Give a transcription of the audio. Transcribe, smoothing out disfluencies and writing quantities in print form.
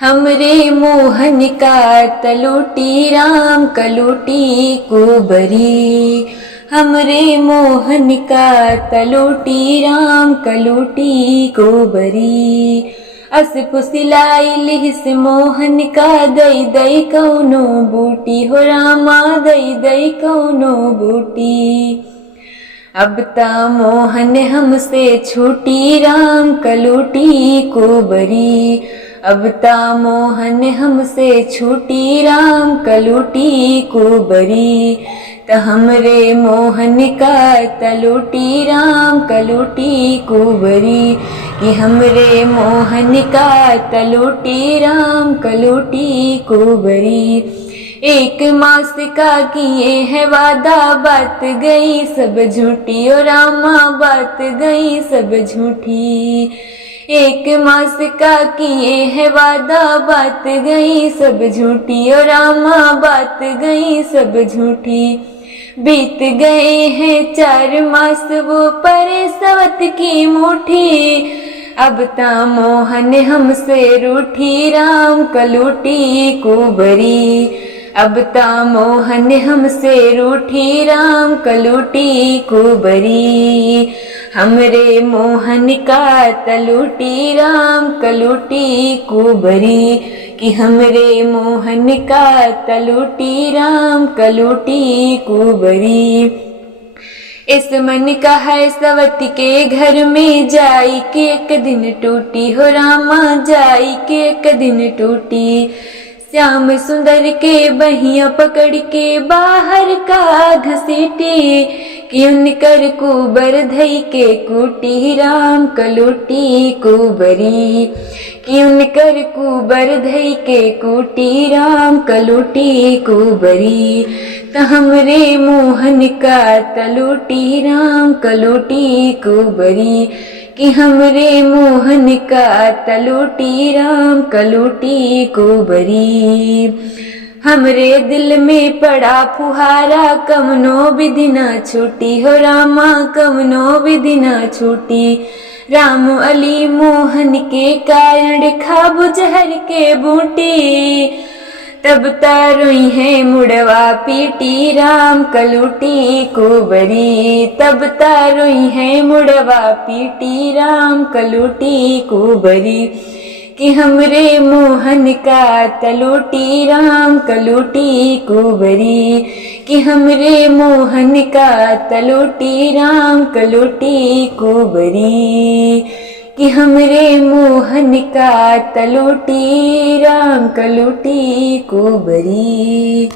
हमरे मोहन का तलोटी राम कलोटी कुबरी। हमरे मोहन का तलोटी राम कलोटी कुबरी। अस फुसिलाई लिहिस मोहन का दई दई कौनो बूटी हो रामा दई दई कौनो बूटी। अब ता मोहन हमसे छूटी राम कलोटी कुबरी। अब ता मोहन हमसे छूटी राम कलोटी कुबरी। त हमरे मोहन का तलोटी राम कलोटी कुबरी। कि हमरे मोहन का तलोटी राम कलोटी कुबरी। एक मास का किए है वादा बात गई सब झूठी ओ रामा बात गई सब झूठी। एक मास का किए है वादा बात गई सब झूठी ओ रामा बात गई सब झूठी। बीत गए हैं 4 मास वो परे सवत की मुठी। अब ता मोहन हमसे रूठी राम कलोटी कुबरी। अब ता मोहन हमसे रूठी राम कलोटी कुबरी। हमरे मोहन का तलोटी राम कलोटी कुबरी। कि हमरे मोहन का तलोटी राम कलोटी कुबरी। इस मन का है सवत के घर में जाई के एक दिन टूटी हो रामा जाई के एक दिन टूटी। श्याम सुंदर के बहिया पकड़ के बाहर का घसीटी। कि उनकर कुबर धई के कूटी राम कलोटी कुबरी। कि उनकर कुबर धई के कूटी राम कलोटी कुबरी। त हमरे मोहन का तलोटी राम कलोटी कुबरी। कि हमरे मोहन का तलोटी राम कलोटी कुबरी। हमरे दिल में पड़ा फुहारा कमनो विधि न छूटी हो रामा कमनो विधि न छूटी। राम अली मोहन के कारण खाब जहर के बूटी। तब तारोई है मुड़वा पीटी राम कलोटी कुबरी। तब तारोई है मुड़वा पीटी राम कलोटी कुबरी। कि हमरे मोहन का तलोटी राम कलोटी कुबरी। कि हमरे मोहन का तलोटी राम कलोटी कुबरी। कि हमरे मोहन का तलोटी राम कलोटी कुबरी।